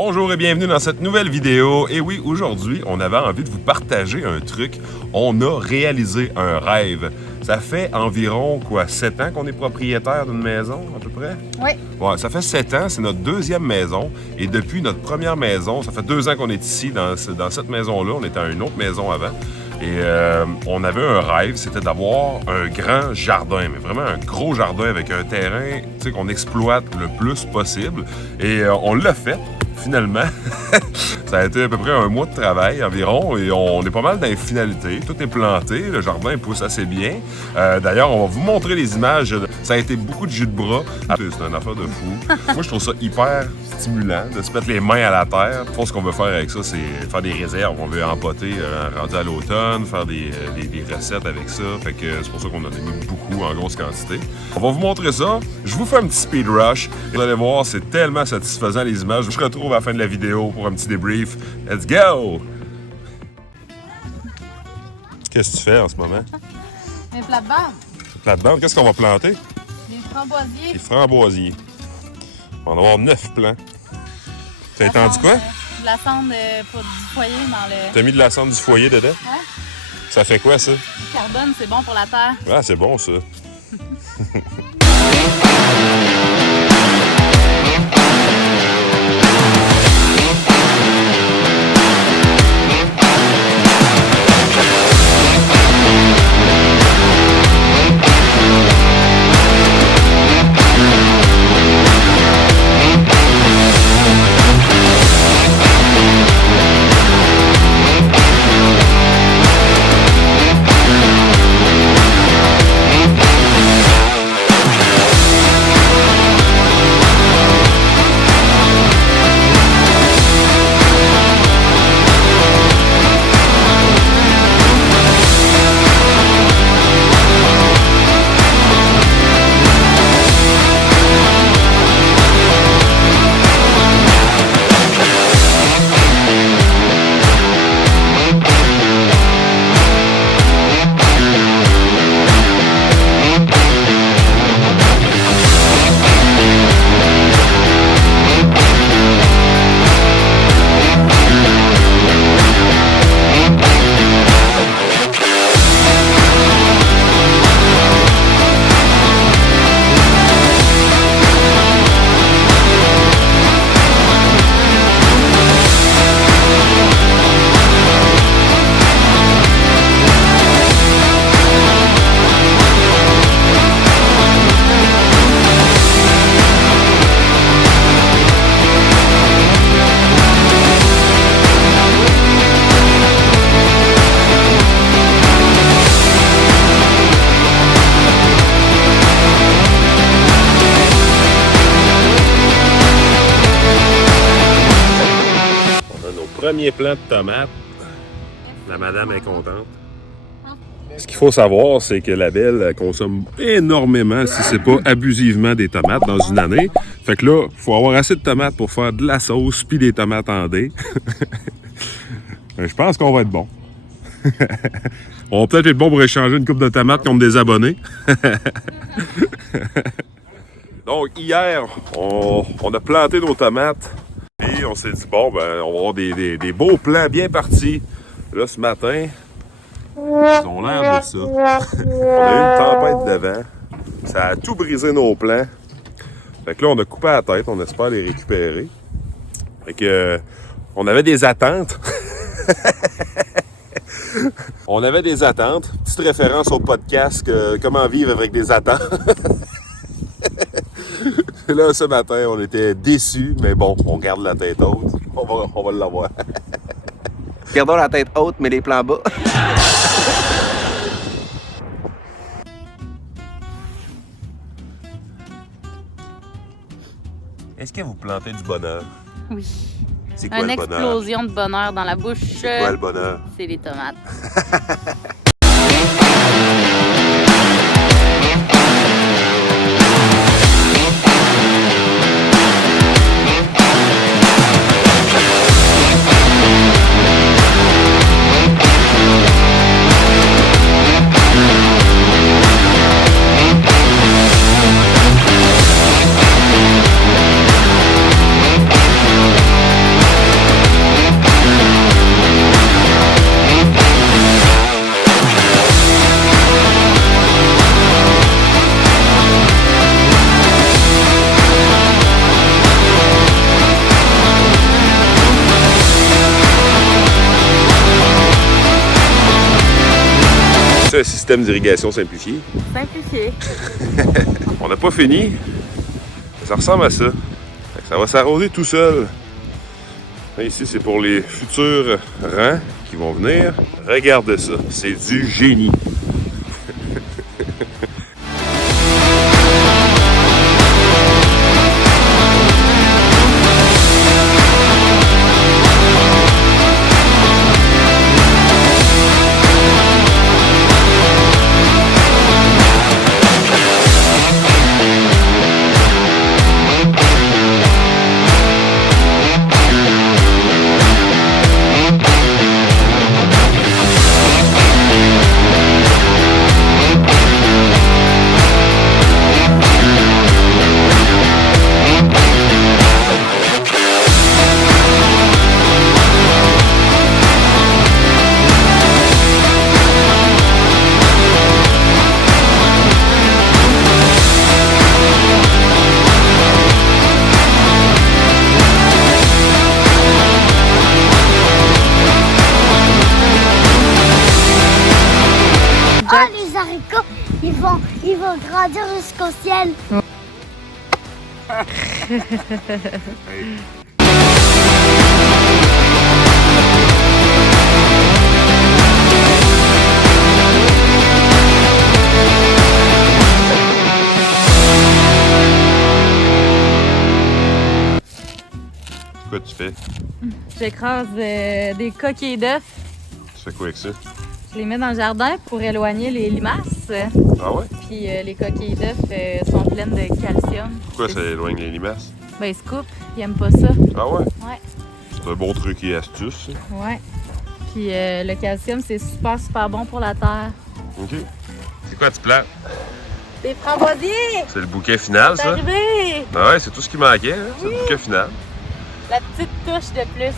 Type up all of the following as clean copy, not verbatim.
Bonjour et bienvenue dans cette nouvelle vidéo. Et oui, aujourd'hui, on avait envie de vous partager un truc. On a réalisé un rêve. Ça fait environ, 7 ans qu'on est propriétaire d'une maison, à peu près? Oui. Ouais, ça fait 7 ans, c'est notre deuxième maison. Et depuis notre première maison, ça fait 2 ans qu'on est ici, dans cette maison-là. On était à une autre maison avant. Et on avait un rêve, c'était d'avoir un grand jardin, mais vraiment un gros jardin avec un terrain qu'on exploite le plus possible. Et on l'a fait, finalement. Ça a été à peu près un mois de travail environ et on est pas mal dans les finalités. Tout est planté, le jardin pousse assez bien. D'ailleurs, on va vous montrer les images. Ça a été beaucoup de jus de bras. C'est une affaire de fou. Moi, je trouve ça hyper stimulant de se mettre les mains à la terre. Je pense ce qu'on veut faire avec ça, c'est faire des réserves. On veut empoter rendu à l'automne, faire des recettes avec ça. Fait que c'est pour ça qu'on en a mis beaucoup en grosse quantité. On va vous montrer ça. Je vous fais un petit speed rush. Vous allez voir, c'est tellement satisfaisant les images. Je vous retrouve à la fin de la vidéo pour un petit débrief. Let's go! Qu'est-ce que tu fais en ce moment? Les plates-bandes. Plate-bande, qu'est-ce qu'on va planter? Les framboisiers. Les framboisiers. On va en avoir 9 plants. Tu as entendu quoi? De la cendre pour du foyer dans le... T'as mis de la cendre du foyer dedans? Ouais. Ça fait quoi, ça? Le carbone, c'est bon pour la terre. Ah, c'est bon, ça. Premier plant de tomates. La madame est contente. Ce qu'il faut savoir, c'est que la belle consomme énormément, si c'est pas abusivement, des tomates dans une année. Fait que là, il faut avoir assez de tomates pour faire de la sauce puis des tomates en dés. Je pense qu'on va être bon. On va peut-être être bon pour échanger une coupe de tomates contre des abonnés. Donc, hier, on a planté nos tomates. Et on s'est dit, bon, ben, on va avoir des beaux plants bien partis. Là, ce matin, ils ont l'air de ça. On a eu une tempête de vent. Ça a tout brisé nos plants. Fait que là, on a coupé la tête. On espère les récupérer. Fait que, on avait des attentes. On avait des attentes. Petite référence au podcast Comment vivre avec des attentes. Là, ce matin, on était déçus, mais bon, on garde la tête haute. On va l'avoir. Gardons la tête haute, mais les plans bas. Est-ce que vous plantez du bonheur? Oui. C'est quoi Une le bonheur? explosion de bonheur dans la bouche. C'est quoi le bonheur? C'est les tomates. C'est un système d'irrigation simplifié. Simplifié. On n'a pas fini. Ça ressemble à ça. Ça va s'arroser tout seul. Là, ici, c'est pour les futurs rangs qui vont venir. Regardez ça. C'est du génie. Ah, les haricots, ils vont grandir jusqu'au ciel. Quoi tu fais? J'écrase des coquilles d'œufs. Tu fais quoi avec ça? Je les mets dans le jardin pour éloigner les limaces. Ah ouais? Puis les coquilles d'œufs sont pleines de calcium. Pourquoi ça éloigne les limaces? Ben, ils se coupent. Ils aiment pas ça. Ah ouais? Ouais. C'est un bon truc et astuce, ça. Ouais. Puis le calcium, c'est super, super bon pour la terre. OK. C'est quoi tu plantes? Des framboisiers! C'est le bouquet final, C'est ça? arrivé! Ah ouais, c'est tout ce qui manquait, hein? C'est le bouquet final. La petite touche de plus.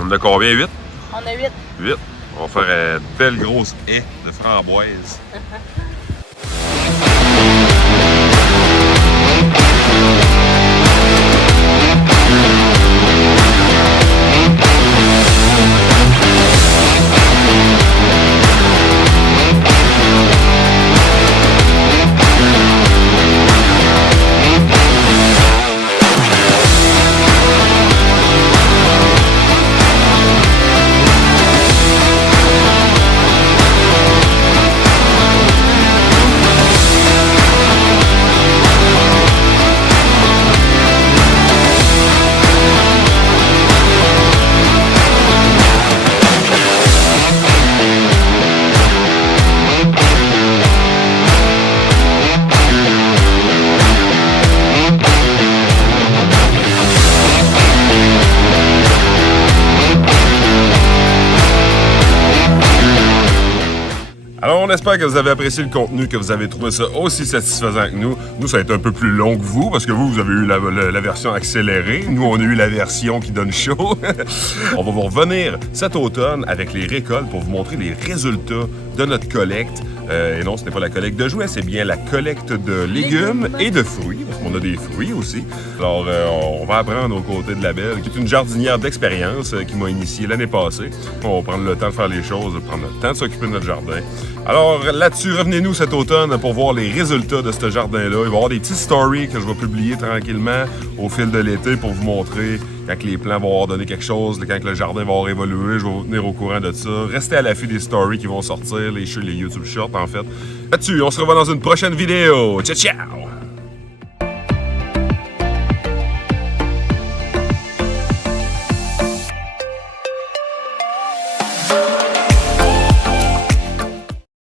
On en a combien? 8? On a 8. 8. On va faire une belle grosse haie de framboises. Alors, on espère que vous avez apprécié le contenu, que vous avez trouvé ça aussi satisfaisant que nous. Nous, ça a été un peu plus long que vous, parce que vous avez eu la version accélérée. Nous, on a eu la version qui donne chaud. On va vous revenir cet automne avec les récoltes pour vous montrer les résultats de notre collecte. Et non, ce n'est pas la collecte de jouets, c'est bien la collecte de légumes et de fruits, parce qu'on a des fruits aussi. Alors, on va apprendre aux côtés de la Belle, qui est une jardinière d'expérience qui m'a initié l'année passée. On va prendre le temps de faire les choses, de prendre le temps de s'occuper de notre jardin. Alors là-dessus, revenez-nous cet automne pour voir les résultats de ce jardin-là. Il va y avoir des petites stories que je vais publier tranquillement au fil de l'été pour vous montrer quand les plants vont avoir donné quelque chose, quand le jardin va avoir évolué. Je vais vous tenir au courant de ça. Restez à l'affût des stories qui vont sortir, les YouTube Shorts en fait. Là-dessus, on se revoit dans une prochaine vidéo. Ciao, ciao!